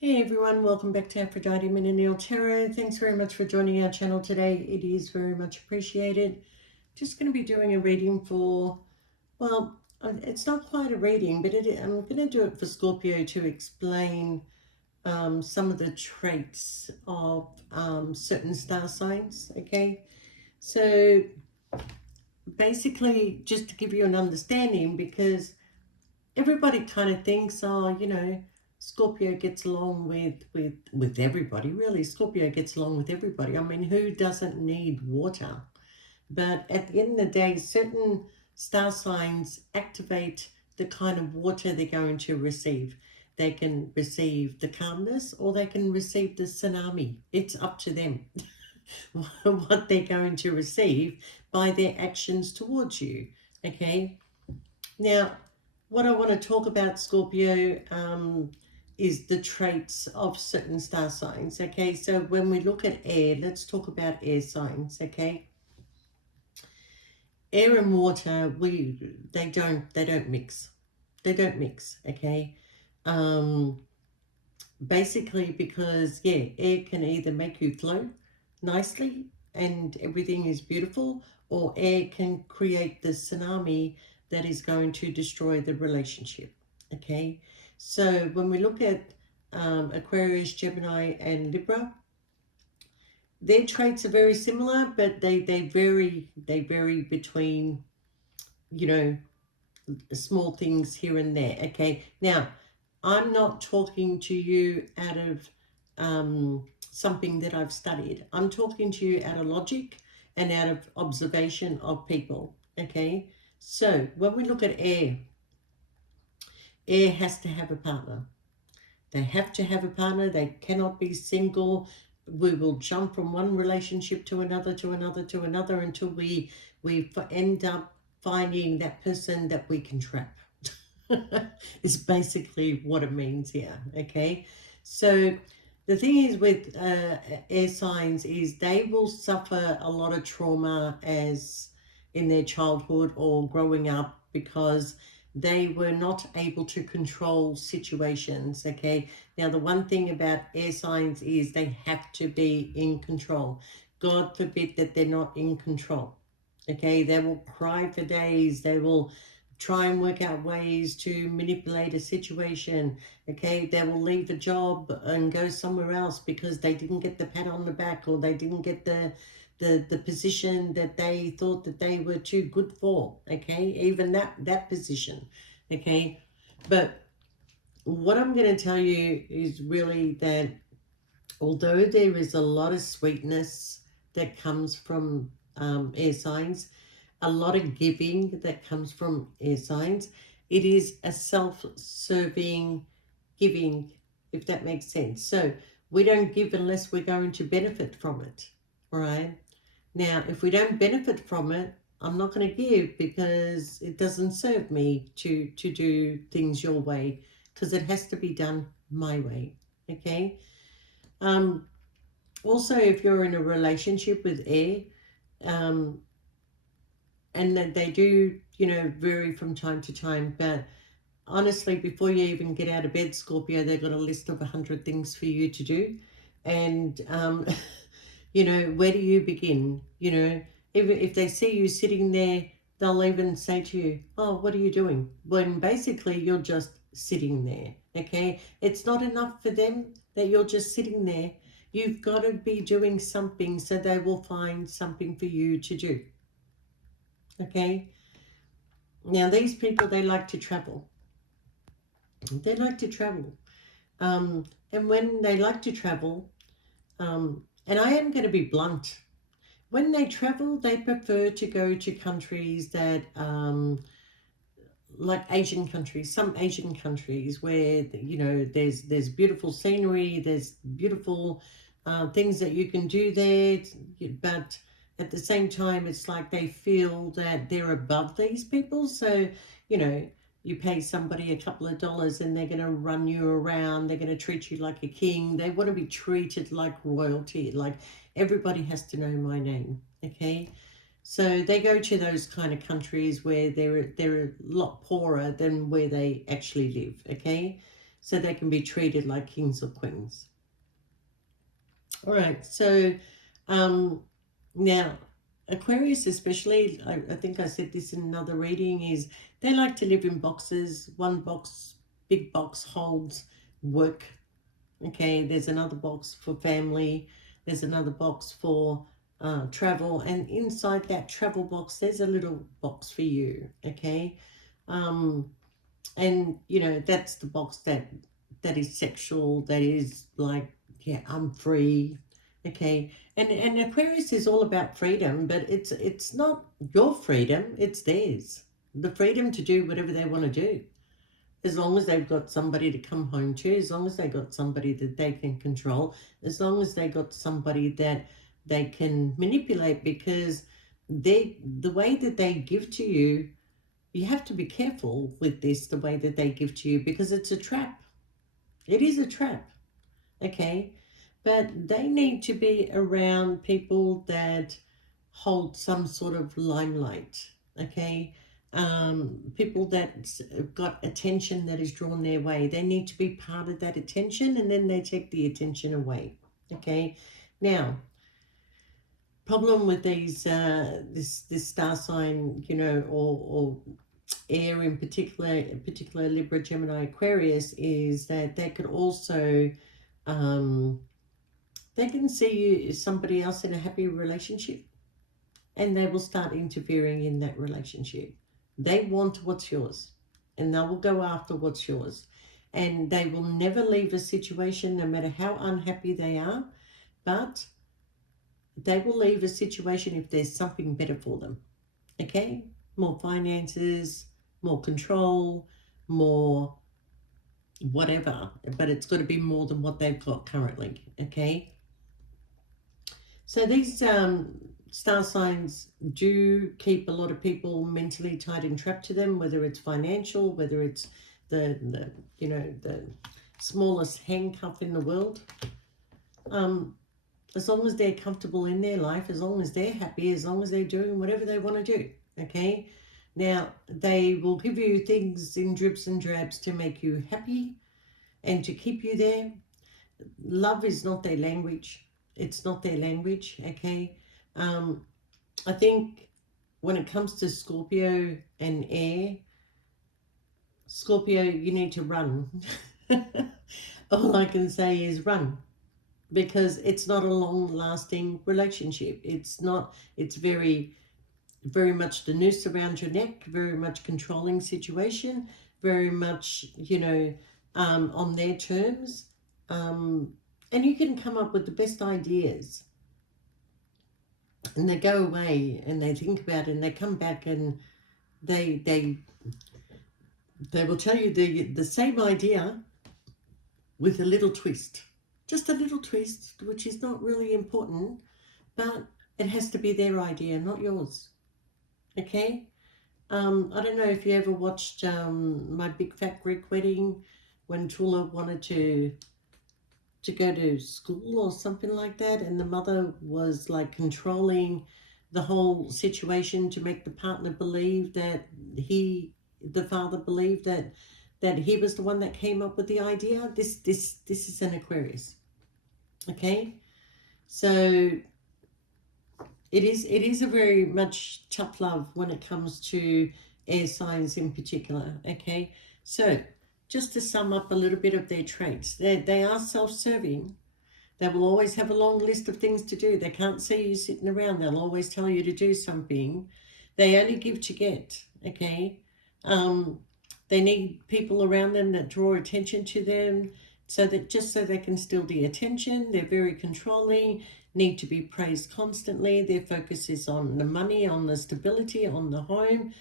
Hey everyone, welcome back to Aphrodite Minonil Tarot. Thanks very much for joining our channel today. It is very much appreciated. Just going to be doing a reading for, it's not quite a reading, but I'm going to do it for Scorpio to explain some of the traits of certain star signs, okay? So basically, just to give you an understanding, because everybody kind of thinks, oh, Scorpio gets along with everybody. Really, Scorpio gets along with everybody. I mean, who doesn't need water? But at the end of the day, certain star signs activate the kind of water they're going to receive. They can receive the calmness or they can receive the tsunami. It's up to them what they're going to receive by their actions towards you. Okay. Now, what I want to talk about, Scorpio, is the traits of certain star signs. Okay, so when we look at air, let's talk about air signs. Okay, air and water, they don't mix. They don't mix. Okay, um, basically because air can either make you flow nicely and everything is beautiful, or air can create the tsunami that is going to destroy the relationship. Okay, so when we look at Aquarius, Gemini, and Libra, their traits are very similar, but they vary between, you know, small things here and there. Okay, now I'm not talking to you out of something that I've studied. I'm talking to you out of logic and out of observation of people. Okay, so when we look at air, air has to have a partner. They have to have a partner. They cannot be single. We will jump from one relationship to another, to another, to another, until we end up finding that person that we can trap. Is basically what it means here. Okay, so the thing is with air signs is they will suffer a lot of trauma as in their childhood or growing up, because they were not able to control situations. Okay, now the one thing about air signs is they have to be in control. God forbid that they're not in control. Okay, they will cry for days. They will try and work out ways to manipulate a situation. Okay, they will leave a job and go somewhere else because they didn't get the pat on the back, or they didn't get the position that they thought that they were too good for. Okay, even that position. Okay, but what I'm going to tell you is really that although there is a lot of sweetness that comes from air signs, a lot of giving that comes from air signs, it is a self-serving giving, if that makes sense. So we don't give unless we're going to benefit from it, all right? Now, if we don't benefit from it, I'm not going to give, because it doesn't serve me to do things your way, because it has to be done my way, okay? Um, Also, if you're in a relationship with air, um, and that they do, vary from time to time, but honestly, before you even get out of bed, Scorpio, they've got a list of 100 things for you to do. And, where do you begin? If they see you sitting there, they'll even say to you, oh, what are you doing? When basically you're just sitting there, okay? It's not enough for them that you're just sitting there. You've got to be doing something, so they will find something for you to do, okay? Now, these people, they like to travel. They like to travel. And when they like to travel, and I am going to be blunt, when they travel, they prefer to go to countries that, like Asian countries, some Asian countries where, there's beautiful scenery, there's beautiful things that you can do there, but at the same time, it's like they feel that they're above these people. So, you pay somebody a couple of dollars and they're going to run you around. They're going to treat you like a king. They want to be treated like royalty. Like, everybody has to know my name, okay? So they go to those kind of countries where they're a lot poorer than where they actually live, okay? so they can be treated like kings or queens. All right, so um, now Aquarius, especially, I think I said this in another reading, is they like to live in boxes. One box, big box, holds work. Okay, there's another box for family. There's another box for travel, and inside that travel box, there's a little box for you. Okay, um, and that's the box that is sexual, that is like, yeah, I'm free. Okay, and Aquarius is all about freedom, but it's not your freedom, it's theirs. The freedom to do whatever they want to do, as long as they've got somebody to come home to, as long as they got somebody that they can control, as long as they got somebody that they can manipulate, because the way that they give to you, you have to be careful with this, the way that they give to you, because it's a trap. It is a trap, okay? But they need to be around people that hold some sort of limelight, okay? People that have got attention that is drawn their way. They need to be part of that attention, and then they take the attention away, okay? Now, problem with these this star sign, or air in particular Libra, Gemini, Aquarius, is that they could also um, they can see you as somebody else in a happy relationship, and they will start interfering in that relationship. They want what's yours, and they will go after what's yours, and they will never leave a situation, no matter how unhappy they are, but they will leave a situation if there's something better for them. Okay, more finances, more control, more whatever, but it's got to be more than what they've got currently. Okay, so these star signs do keep a lot of people mentally tied and trapped to them, whether it's financial, whether it's the the smallest handcuff in the world. As long as they're comfortable in their life, as long as they're happy, as long as they're doing whatever they want to do. Okay, now they will give you things in drips and drabs to make you happy and to keep you there. Love is not their language. It's not their language. Okay, I think when it comes to Scorpio and air, Scorpio, you need to run. All I can say is run, because it's not a long lasting relationship. It's not, it's very, very much the noose around your neck, very much controlling situation, very much, on their terms. And you can come up with the best ideas, and they go away and they think about it, and they come back and they they they will tell you the same idea with a little twist, just a little twist, which is not really important, but it has to be their idea, not yours. Okay. I don't know if you ever watched My Big Fat Greek Wedding, when Tula wanted to go to school or something like that, and the mother was like controlling the whole situation to make the partner believe that the father believed that he was the one that came up with the idea. This is an Aquarius. Okay, so it is a very much tough love when it comes to air signs in particular. Okay, so just to sum up a little bit of their traits, they are self-serving. They will always have a long list of things to do. They can't see you sitting around. They'll always tell you to do something. They only give to get. Okay, they need people around them that draw attention to them, so they can steal the attention. They're very controlling, need to be praised constantly. Their focus is on the money, on the stability, on the home.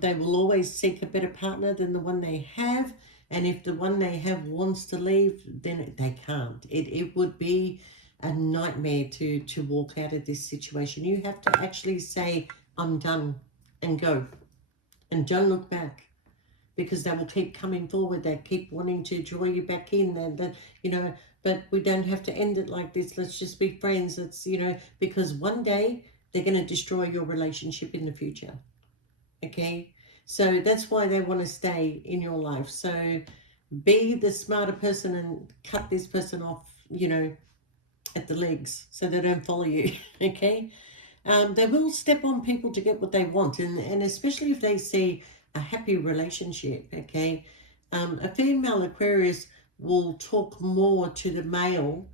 They will always seek a better partner than the one they have. And if the one they have wants to leave, then they can't. It would be a nightmare to walk out of this situation. You have to actually say, I'm done, and go. And don't look back, because they will keep coming forward. They keep wanting to draw you back in. But we don't have to end it like this. Let's just be friends. Because one day they're going to destroy your relationship in the future. Okay, so that's why they want to stay in your life. So Be the smarter person and cut this person off, at the legs so they don't follow you. Okay. They will step on people to get what they want, and especially if they see a happy relationship. Okay. A female Aquarius will talk more to the male,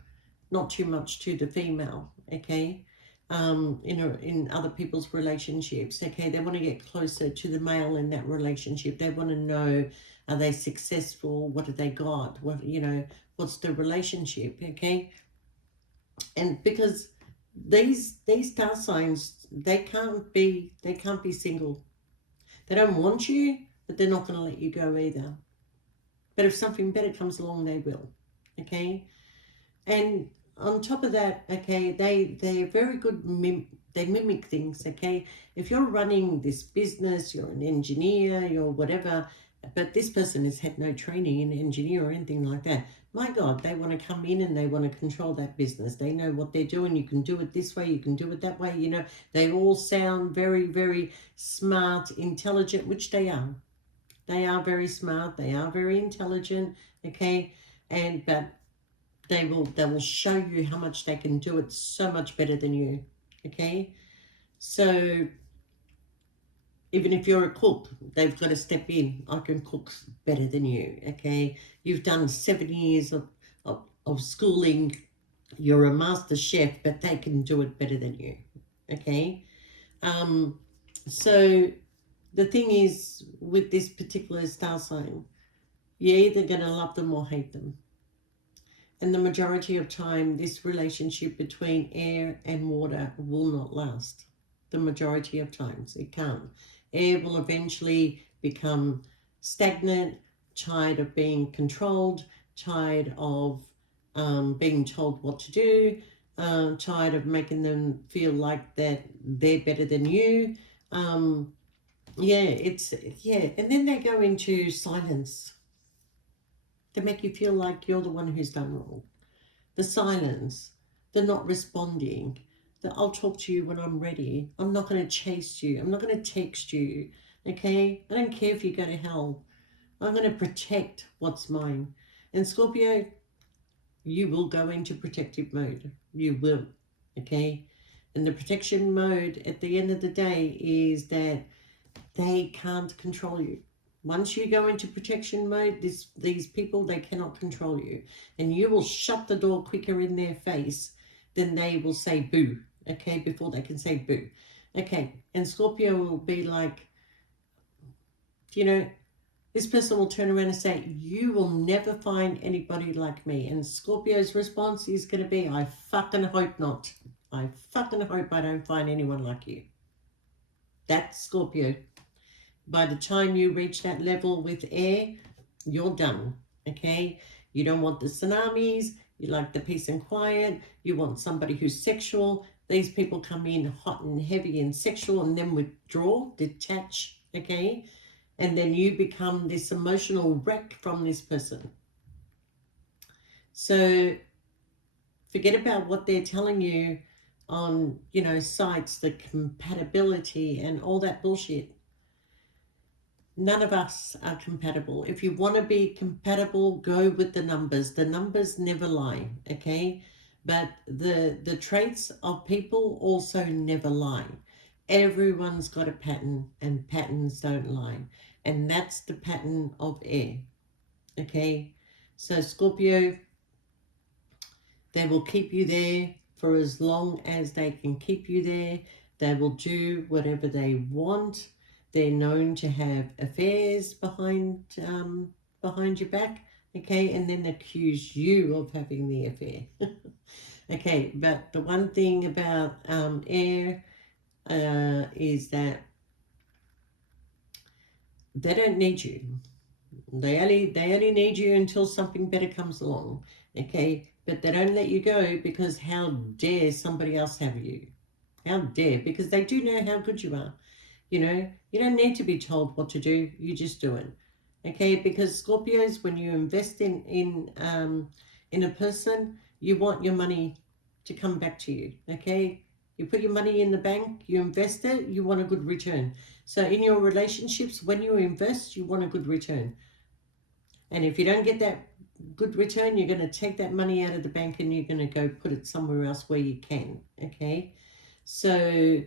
not too much to the female. Okay. In other people's relationships. Okay, they want to get closer to the male in that relationship. They want to know, are they successful? What have they got? What's the relationship? Okay. And because these star signs, they can't be single. They don't want you, but they're not going to let you go either. But if something better comes along, they will. Okay. And on top of that, okay, they're very good. They mimic things. Okay, if you're running this business, you're an engineer, you're whatever, but this person has had no training in engineer or anything like that. My God, they want to come in and they want to control that business. They know what they're doing. You can do it this way. You can do it that way. They all sound very, very smart, intelligent, which they are. They are very smart. They are very intelligent. Okay, but they will show you how much they can do it so much better than you. Okay, so even if you're a cook, they've got to step in. I can cook better than you. Okay, you've done 7 years of schooling, you're a master chef, but they can do it better than you. Okay. So the thing is, with this particular star sign, you're either going to love them or hate them. And the majority of time, this relationship between air and water will not last. The majority of times, it can't. Air will eventually become stagnant, tired of being controlled, tired of being told what to do, tired of making them feel like that they're better than you. And then they go into silence. They make you feel like you're the one who's done wrong. The silence, the not responding, the I'll talk to you when I'm ready. I'm not going to chase you. I'm not going to text you. Okay? I don't care if you go to hell. I'm going to protect what's mine. And Scorpio, you will go into protective mode. You will. Okay? And the protection mode at the end of the day is that they can't control you. Once you go into protection mode, these people, they cannot control you. And you will shut the door quicker in their face than they will say boo, okay, before they can say boo. Okay, and Scorpio will be like, this person will turn around and say, you will never find anybody like me. And Scorpio's response is going to be, I fucking hope not. I fucking hope I don't find anyone like you. That's Scorpio. By the time you reach that level with air, you're done, okay? You don't want the tsunamis. You like the peace and quiet. You want somebody who's sexual. These people come in hot and heavy and sexual and then withdraw, detach, okay? And then you become this emotional wreck from this person. So forget about what they're telling you on, sites, the compatibility and all that bullshit. None of us are compatible. If you want to be compatible, go with the numbers. The numbers never lie, okay? But the traits of people also never lie. Everyone's got a pattern, and patterns don't lie. And that's the pattern of air, okay? So Scorpio, they will keep you there for as long as they can keep you there. They will do whatever they want. They're known to have affairs behind your back, okay, and then accuse you of having the affair. Okay, but the one thing about air is that they don't need you. They only need you until something better comes along, okay? But they don't let you go because how dare somebody else have you? How dare? Because they do know how good you are. You don't need to be told what to do. You just do it. Okay, because Scorpios, when you invest in a person, you want your money to come back to you. Okay, you put your money in the bank, you invest it, you want a good return. So in your relationships, when you invest, you want a good return. And if you don't get that good return, you're going to take that money out of the bank and you're going to go put it somewhere else where you can. Okay. So,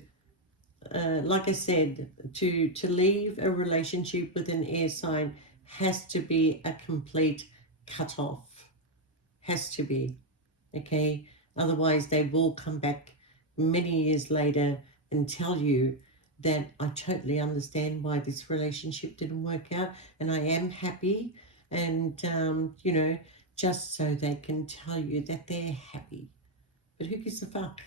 like I said, to leave a relationship with an air sign has to be a complete cut off. Has to be. Okay. Otherwise, they will come back many years later and tell you that I totally understand why this relationship didn't work out and I am happy. And, just so they can tell you that they're happy. But who gives a fuck?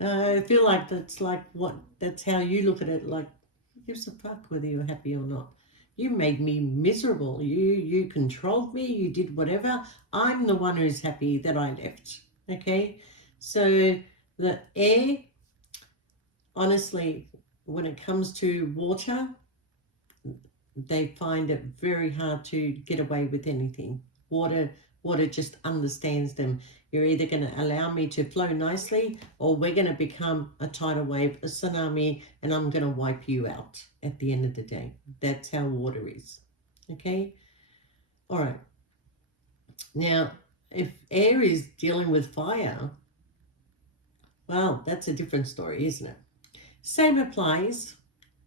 I feel like that's how you look at it. Like, who gives a fuck whether you're happy or not? You made me miserable. You controlled me. You did whatever. I'm the one who's happy that I left. Okay, so the air, honestly, when it comes to water, they find it very hard to get away with anything. Water just understands them. You're either going to allow me to flow nicely or we're going to become a tidal wave, a tsunami, and I'm going to wipe you out at the end of the day. That's how water is. Okay? All right. Now, if air is dealing with fire, well, that's a different story, isn't it? Same applies.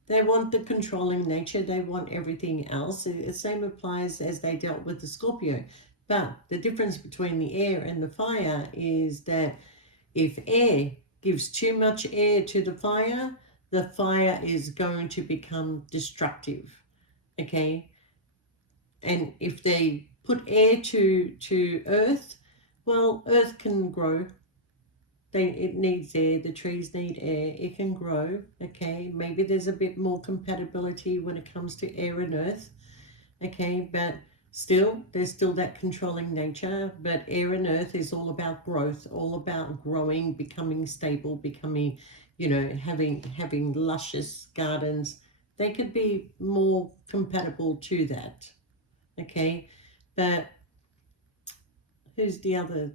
They want the controlling nature. They want everything else. The same applies as they dealt with the Scorpio. But the difference between the air and the fire is that if air gives too much air to the fire is going to become destructive. Okay? And if they put air to earth, well, earth can grow. It needs air. The trees need air. It can grow. Okay, maybe there's a bit more compatibility when it comes to air and earth. Okay, but still, there's still that controlling nature. But air and earth is all about growth, all about growing, becoming stable, becoming, having luscious gardens. They could be more compatible to that. Okay, but who's the other?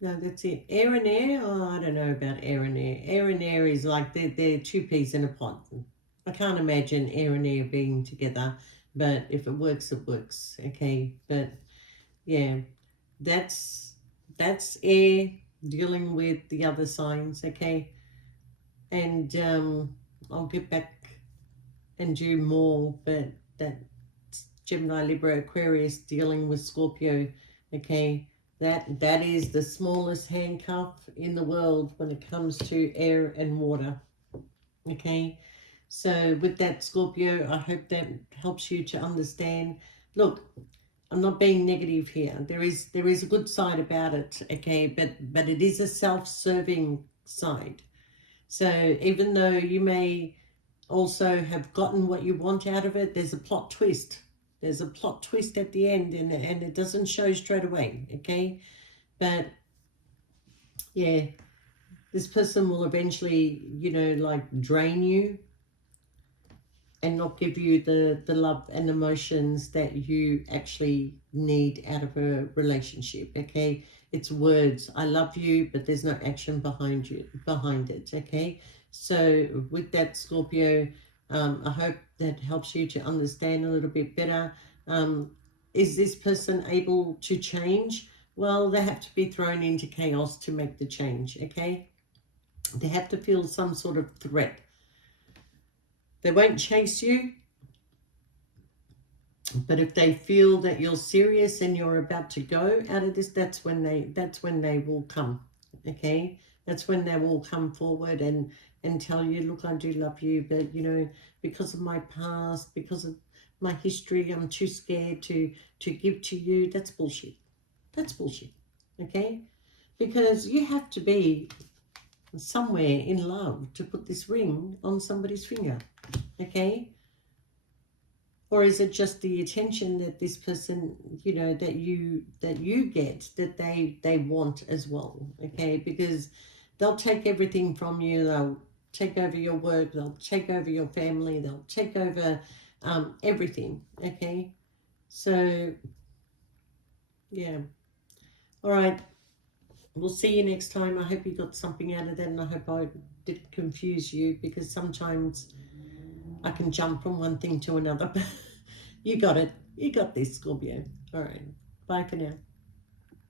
No, that's it. Air and air? Oh, I don't know about air and air. Air and air is like they're two peas in a pod. I can't imagine air and air being together, but if it works, it works. Okay, but yeah, that's that's air dealing with the other signs. Okay, and I'll get back and do more, but that Gemini, Libra, Aquarius dealing with Scorpio. Okay, that is the smallest handcuff in the world when it comes to air and water. Okay, so with that Scorpio, I hope that helps you to understand. Look, I'm not being negative here. There is a good side about it. Okay, but it is a self-serving side. So even though you may also have gotten what you want out of it, there's a plot twist. There's a plot twist at the end, and it doesn't show straight away, okay? But yeah, this person will eventually, drain you and not give you the love and emotions that you actually need out of a relationship, okay? It's words, I love you, but there's no action behind it, okay? So with that Scorpio, I hope that helps you to understand a little bit better. Is this person able to change? Well, they have to be thrown into chaos to make the change, okay? They have to feel some sort of threat. They won't chase you, but if they feel that you're serious and you're about to go out of this, that's when they will come. Okay, that's when they will come forward and tell you, look, I do love you, but because of my past, because of my history, I'm too scared to give to you. That's bullshit. That's bullshit. Okay, because you have to be somewhere in love to put this ring on somebody's finger. Okay, or is it just the attention that this person, that you get, that they want as well? Okay, because they'll take everything from you. They'll take over your work. They'll take over your family. They'll take over everything. Okay, so yeah. All right. We'll see you next time. I hope you got something out of that, and I hope I didn't confuse you, because sometimes I can jump from one thing to another. You got it. You got this, Scorpio. All right. Bye for now.